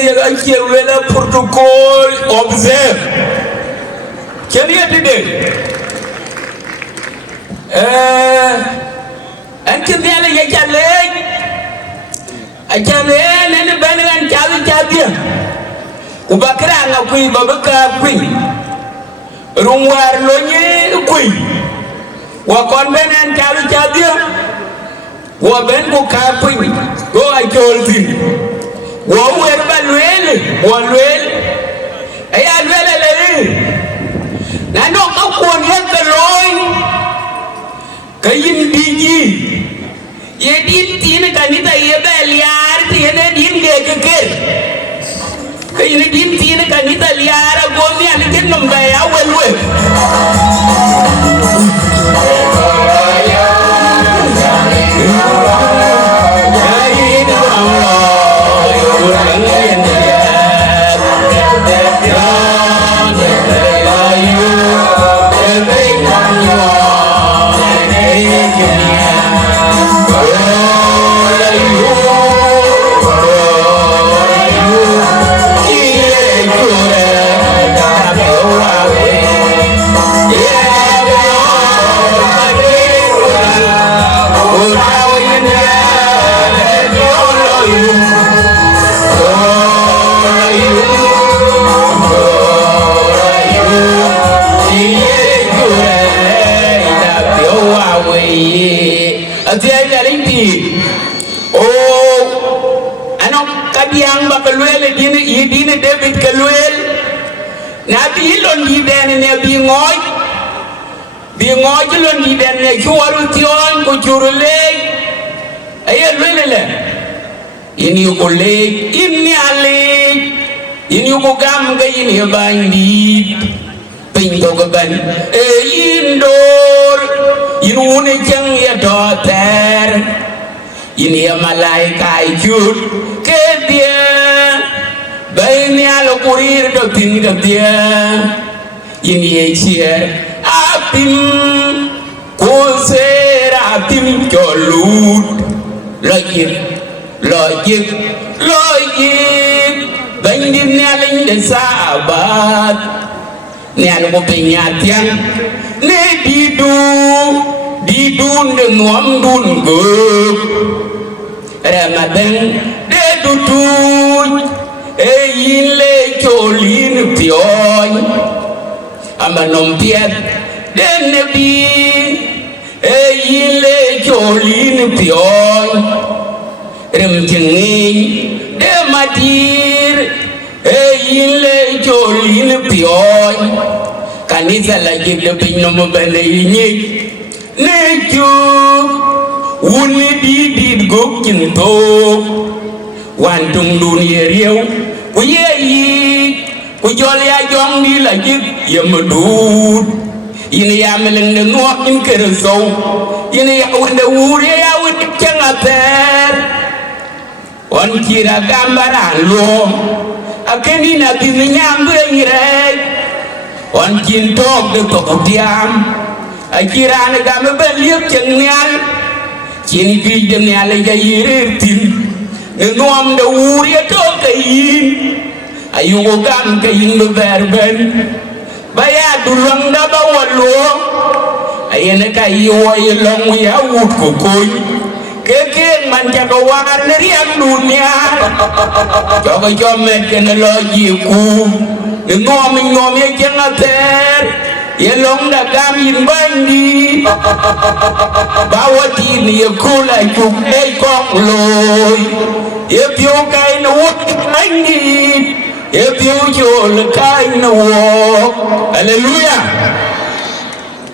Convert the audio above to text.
a protocol observe. Can you today? And can the other I can and the banner and Chadia. Ubakra, a queen, Babaka queen. Rumwar Lonye queen. Walk on Ben and Chadia. Walk Ben Boka queen. Go, I told him. Walk wherever one well. I had well. Now, no one yet the loin. Kayin Digi. Ye didn't see the Canita Yabeliar, and didn't get a kid. Kayin didn't see the Canita Liara, go me and get them by our David Kaluel, Nabi Londi then and being oil, being oil then you are with your good your leg. I had really in your leg, in your leg, in your gam, in your binding, paint of a gun, indoor, in one young your daughter, in your Malay shoot, get there. Baini alo kurir do tinga dia ini echie apim kusera apim jolut logik baini ni aling de sahabat ni alo penyatian ne didun de nuam dun gup Ramadan de dutu le cholin pion amanom piet den nebi le cholin pion rem jengin de matir le cholin pion kanisa lagi de pinom bane ini neju uni di gok kinto wantung dunia riau kuye kujolia jong di lagi yamudut ini yameleng dengo in kereso ini yaunde uri yawut cengater on kira gambaran lo akeni nabi nyambe ngirek on kintok de tokudiam akira na gambe beliep cengnial kin gi jengnial ya yirtin Nuam de uri to kayin ayugo gam kayin do verben baya dulang da bawalo ayene kayi way long ya wut ko koy keke man jago war riam dunia jogo jomet ken loji ku nuam ye jangater ye long da gam yin bandi bawati ni kula ku e kong loy if you kind of what I need, if you kind of walk, hallelujah.